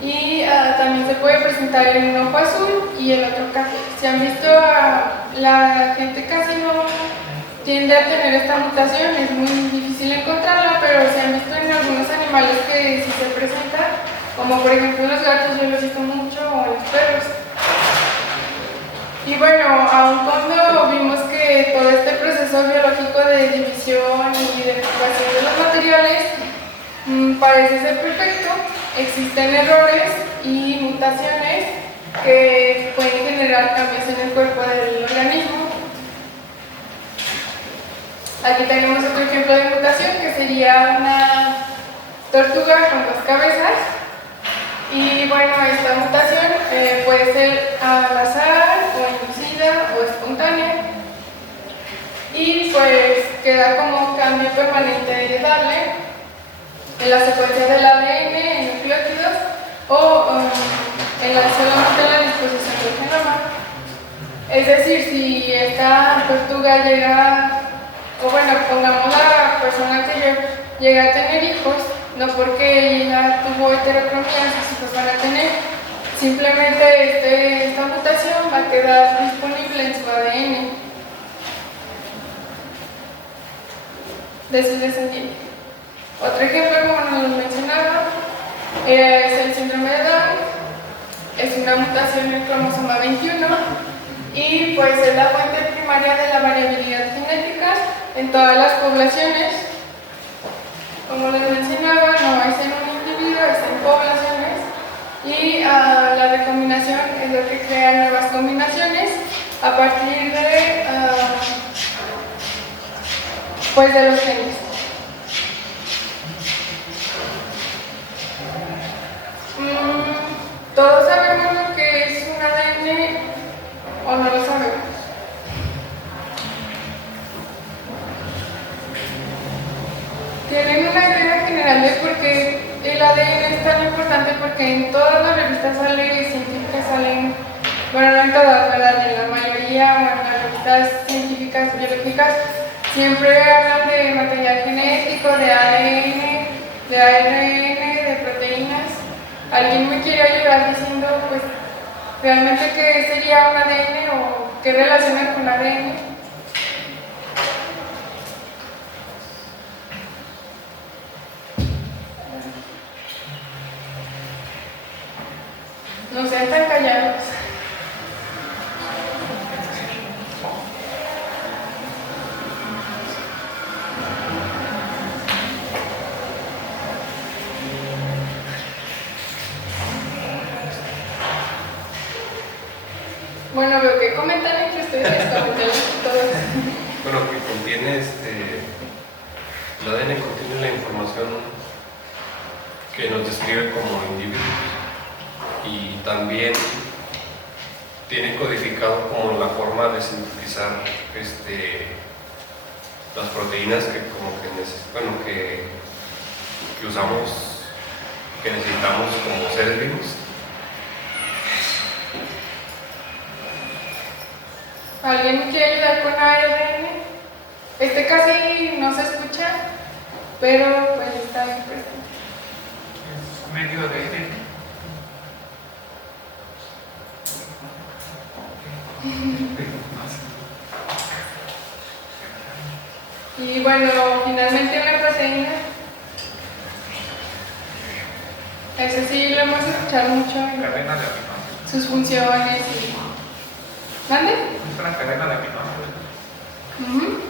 y también se puede presentar en un ojo azul y el otro café. Si han visto, la gente casi no tiende a tener esta mutación, es muy difícil encontrarla, pero se han visto en algunos animales que sí se presenta, como por ejemplo los gatos, yo los he visto mucho, o los perros. Y bueno, aun cuando vimos que todo este proceso biológico de división y de formación de los materiales parece ser perfecto, existen errores y mutaciones que pueden generar cambios en el cuerpo del organismo. Aquí tenemos otro ejemplo de mutación que sería una tortuga con dos cabezas. Y bueno, esta mutación puede ser al azar o inducida o espontánea. Y pues queda como cambio permanente heredable en la secuencia del ADN en nucleótidos o solamente en la disposición del genoma. Es decir, si esta tortuga llega, o bueno, pongamos la persona que llega a tener hijos, no porque ella tuvo heterocromía, sus hijos van a tener, simplemente esta mutación va a quedar disponible en su ADN de su descendiente. Otro ejemplo, como nos lo mencionaba, es el síndrome de Down. Es una mutación en el cromosoma 21 y pues es la fuente primaria de la variabilidad genética en todas las poblaciones. Como les mencionaba, no es en un individuo, es en poblaciones y la recombinación es lo que crea nuevas combinaciones a partir de, pues de los genes. ¿Todos sabemos lo que es un ADN o no lo sabemos? ¿Tienen una idea general de por qué el ADN es tan importante? Porque en todas las revistas científicas salen, bueno, no en todas, ¿verdad? En la mayoría, bueno, en las revistas científicas, biológicas, siempre hablan de material genético, de ADN, de ARN, de proteínas. ¿Alguien me quiere ayudar diciendo, pues, realmente qué sería un ADN o qué relaciona con ADN. No sean tan callados. Bueno, veo que comentan entre ustedes, comentan todos. Bueno, que contiene el ADN contiene la información que nos describe como individuos y también tiene codificado como la forma de sintetizar las proteínas que que usamos, que necesitamos como seres vivos. ¿Alguien me quiere ayudar con ARN? Casi no se escucha, pero pues está bien presente. Es medio de aire. Y bueno, finalmente una proteína. Eso sí lo hemos escuchado mucho en Cadena de aminoácidos. sus funciones y... ¿Mande? Es una cadena de aminoácidos. Ujú.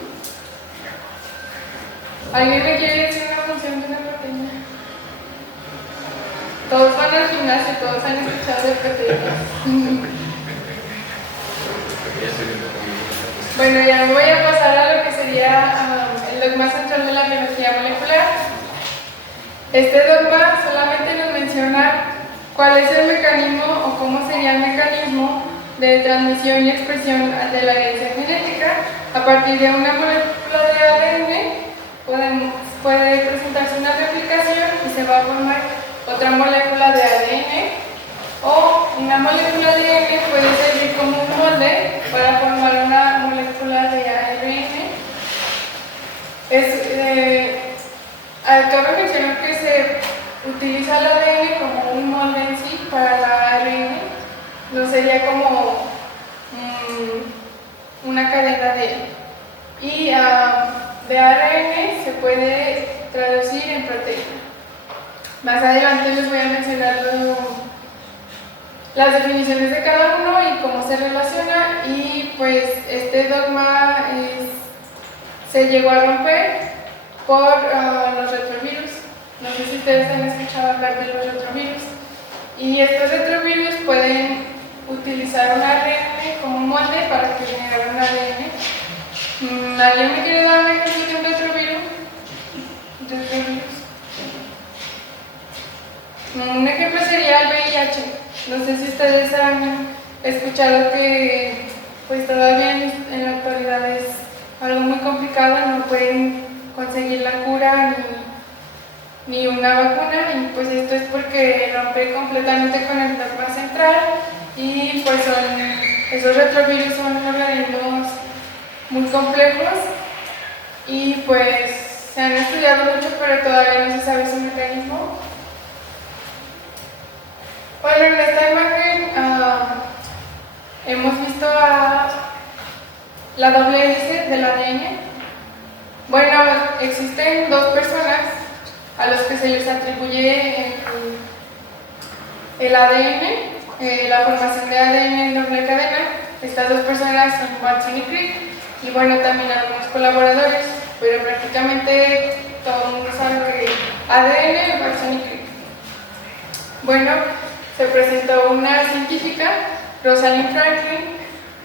¿Alguien me quiere decir una función de una proteína? Todos van al gimnasio, todos han escuchado de proteínas. Bueno, ya voy a pasar a lo que sería el dogma central de la biología molecular. Este dogma solamente nos menciona cuál es el mecanismo o cómo sería el mecanismo de transmisión y expresión de la herencia genética. A partir de una molécula de ADN puede presentarse una replicación y se va a formar otra molécula de ADN, o una molécula de ADN puede servir como un molde para formar una molécula de ARN. Cabe mencionar que se utiliza el ADN como un molde en sí para la ARN, no sería como una cadena de ARN se puede traducir en proteína. Más adelante les voy a mencionar las definiciones de cada uno y cómo se relaciona, y pues este dogma se llegó a romper por los retrovirus. No sé si ustedes han escuchado hablar de los retrovirus, y estos retrovirus pueden utilizar un ARN como un molde para generar un ADN. ¿Alguien me quiere dar un ejemplo de un retrovirus? Un ejemplo sería el VIH. No sé si ustedes han escuchado que pues todavía en la actualidad es algo muy complicado, no pueden conseguir la cura ni una vacuna, y pues esto es porque rompe completamente con el dogma central, y pues esos retrovirus son organismos muy complejos y pues se han estudiado mucho, pero todavía no se sabe su mecanismo. Bueno, en esta imagen hemos visto la doble hélice del ADN. Bueno, existen dos personas a los que se les atribuye el ADN, la formación de ADN en doble cadena. Estas dos personas son Watson y Crick, y bueno, también algunos colaboradores, pero prácticamente todo el mundo sabe que ADN, Watson y Crick. Bueno, se presentó una científica, Rosalind Franklin.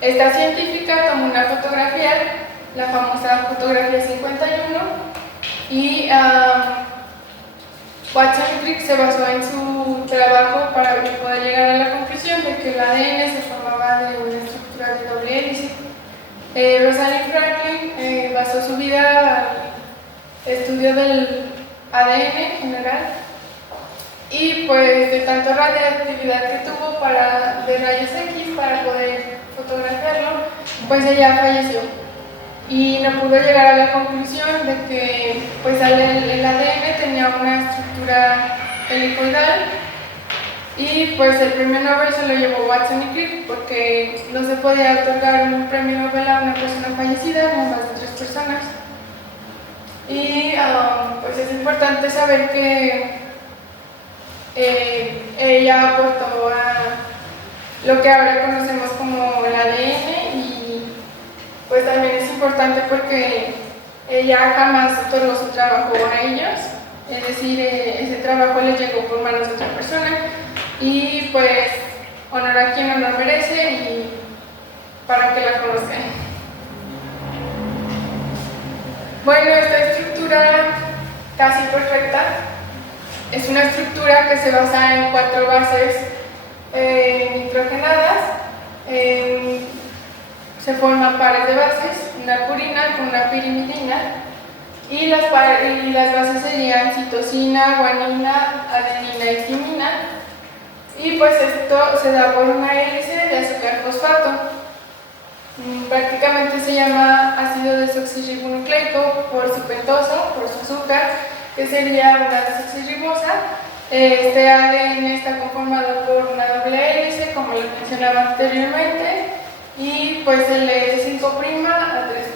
Esta científica tomó una fotografía, la famosa fotografía 51, y Watson y Crick se basó en su trabajo para poder llegar a la conclusión de que el ADN se formaba de una estructura de doble hélice. Rosalind Franklin basó su vida al estudio del ADN en general, y pues de tanta radiactividad que tuvo de rayos X para poder fotografiarlo, pues ella falleció y no pudo llegar a la conclusión de que pues el ADN tenía una estructura helicoidal, Y pues el premio Nobel se lo llevó Watson y Crick porque no se podía otorgar un premio Nobel a una persona fallecida, no más de 3 personas. Y pues es importante saber que ella aportó a lo que ahora conocemos como el ADN y pues también es importante porque ella jamás otorgó su trabajo a ellos, es decir, ese trabajo les llegó por manos de otra persona y pues honor a quien honor merece y para que la conozcan. Bueno, esta estructura casi perfecta es una estructura que se basa en 4 bases nitrogenadas. Se forman pares de bases, una purina con una pirimidina y las bases serían citosina, guanina, adenina y timina y pues esto se da por una hélice de azúcar fosfato. Prácticamente se llama ácido desoxirribonucleico por su pentoso, por su azúcar, que sería una desoxirribosa. Este ADN está conformado por una doble hélice, como les mencionaba anteriormente, y pues se lee de 5' a 3'.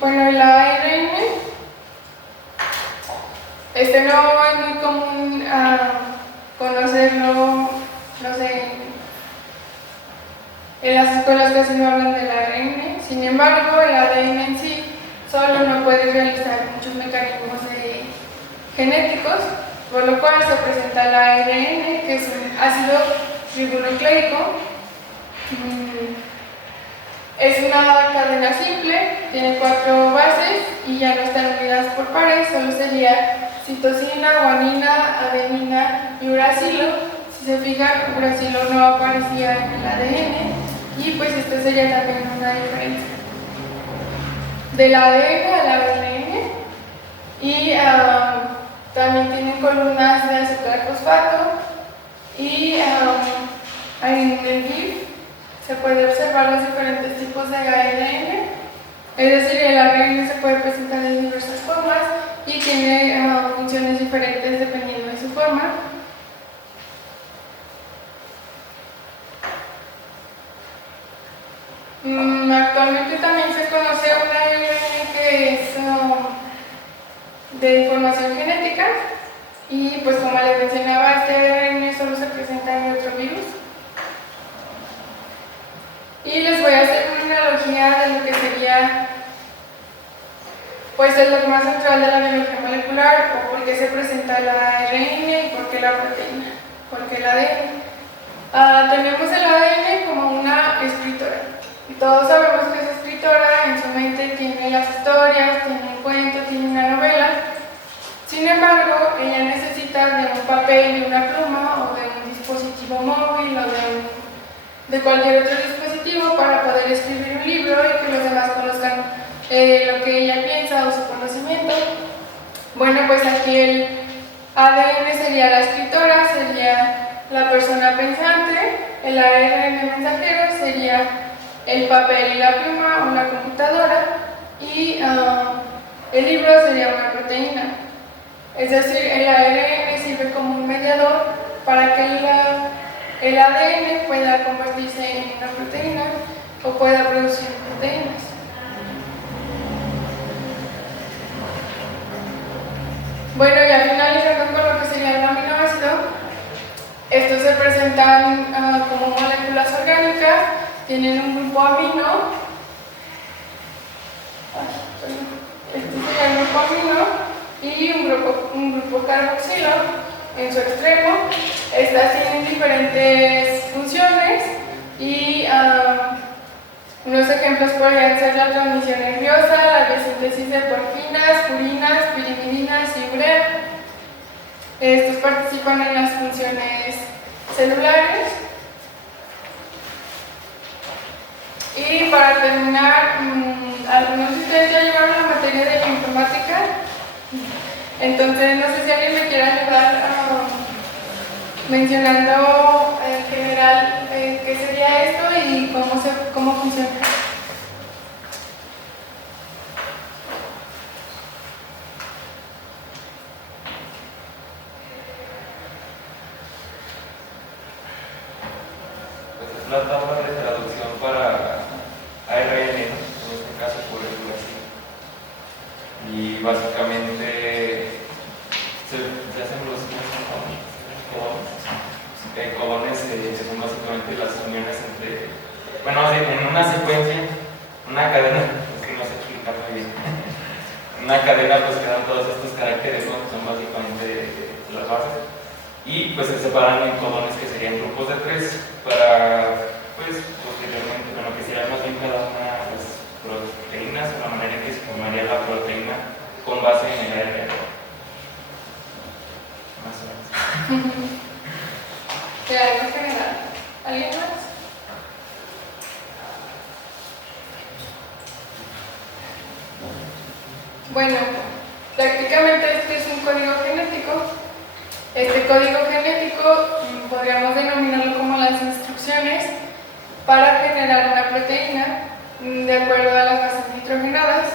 Bueno, el ARN, este no es muy común conocerlo, no sé, en las escuelas casi no hablan del ARN, sin embargo el ADN en sí solo no puede realizar muchos mecanismos genéticos, por lo cual se presenta el ARN, que es un ácido ribonucleico. Es una cadena simple, tiene 4 bases y ya no están unidas por pares, solo sería citosina, guanina, adenina y uracilo. Si se fijan, uracilo no aparecía en el ADN y pues esto sería también una diferencia del ADN al ARN. Y también tienen columnas de azúcar fosfato y en el GIF se puede observar los diferentes tipos de ARN, es decir, el ARN se puede presentar de diversas formas y tiene funciones diferentes dependiendo de su forma. Actualmente también se conoce un ARN que es de información genética y pues como les mencionaba, este ARN solo se presenta en retrovirus. Y les voy a hacer una analogía de lo que sería pues el dogma central de la biología molecular o por qué se presenta el ARN y por qué la proteína, por qué el ADN. Tenemos el ADN como una escritora y todos sabemos que esa escritora en su mente tiene las historias, tiene un cuento, tiene una novela. Sin embargo, ella necesita de un papel y una pluma o de un dispositivo móvil o de cualquier otro dispositivo para poder escribir un libro y que los demás conozcan lo que ella piensa o su conocimiento. Bueno, pues aquí el ADN sería la escritora, sería la persona pensante, el ARN mensajero sería el papel y la pluma o la computadora y el libro sería una proteína. Es decir, el ARN sirve como un mediador para que el ADN pueda convertirse en una proteína o pueda producir proteínas. Bueno, ya finalizando con lo que sería el aminoácido, estos se presentan como moléculas orgánicas, tienen un grupo amino, este sería el grupo amino, y un grupo carboxilo en su extremo. Estas tienen diferentes funciones y unos ejemplos podrían ser la transmisión nerviosa, la biosíntesis de porfinas, purinas, pirimidinas y urea. Estos participan en las funciones celulares. Y para terminar, algunos de ustedes ya llevaron la materia de bioinformática. Entonces, no sé si alguien me quiere ayudar mencionando en general qué sería esto y cómo funciona. la tabla de traducción para ARN, ¿no? En este caso por el Brasil. Y básicamente se hacen los colones, son básicamente las uniones entre, bueno, en una secuencia, una cadena, es que no sé explicarlo bien, una cadena pues quedan todos estos caracteres, ¿no? Que son básicamente las bases, y pues se separan en colones que serían grupos de 3 para, pues, posteriormente, bueno, que serían más bien cada una pues, proteínas, o la manera en que se formaría la proteína con base en el ARN. Más o menos. ¿De algo general? ¿Alguien más? Bueno, prácticamente este es un código genético. Este código genético podríamos denominarlo como las instrucciones para generar una proteína de acuerdo a las bases nitrogenadas.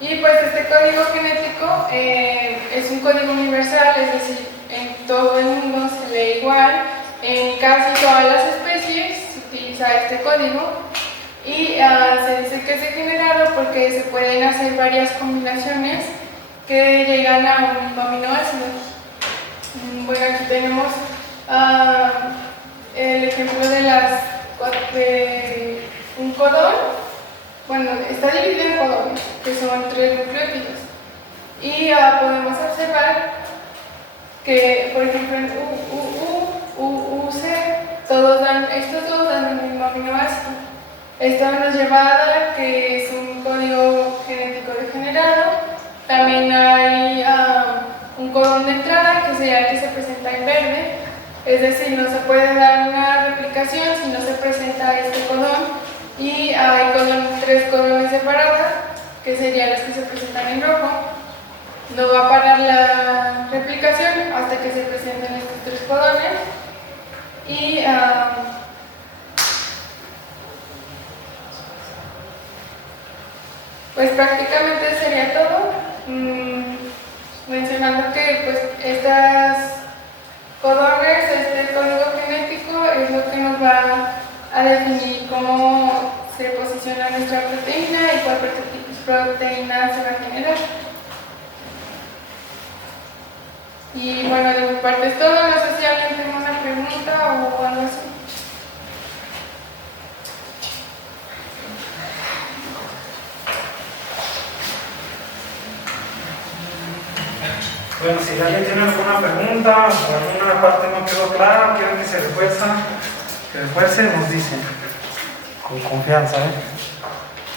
Y pues este código genético es un código universal, es decir, en todo el mundo se lee igual, en casi todas las especies se utiliza este código y se dice que es degenerado porque se pueden hacer varias combinaciones que llegan a un aminoácido. Bueno, aquí tenemos el ejemplo de un codón. Bueno, está dividido en codones, que son 3 nucleótidos. Y podemos observar que, por ejemplo, en UC, estos todos dan el mismo aminoácido. Esto nos lleva a dar que es un código genético degenerado. También hay un codón de entrada, que sería el que se presenta en verde. Es decir, no se puede dar una replicación si no se presenta este codón. Y hay 3 codones separados, que serían los que se presentan en rojo. No va a parar la replicación hasta que se presenten estos 3 codones. Y pues prácticamente sería todo. Mencionando que pues estas codones, este código genético es lo que nos va a definir cómo se posiciona nuestra proteína y cuál proteína se va a generar. Y bueno, de mi parte es todo. No sé si alguien tiene una pregunta o algo así. Bueno, si alguien tiene alguna pregunta o alguna parte no quedó clara, quieren que se refuerce, nos dicen. Con confianza, ¿eh?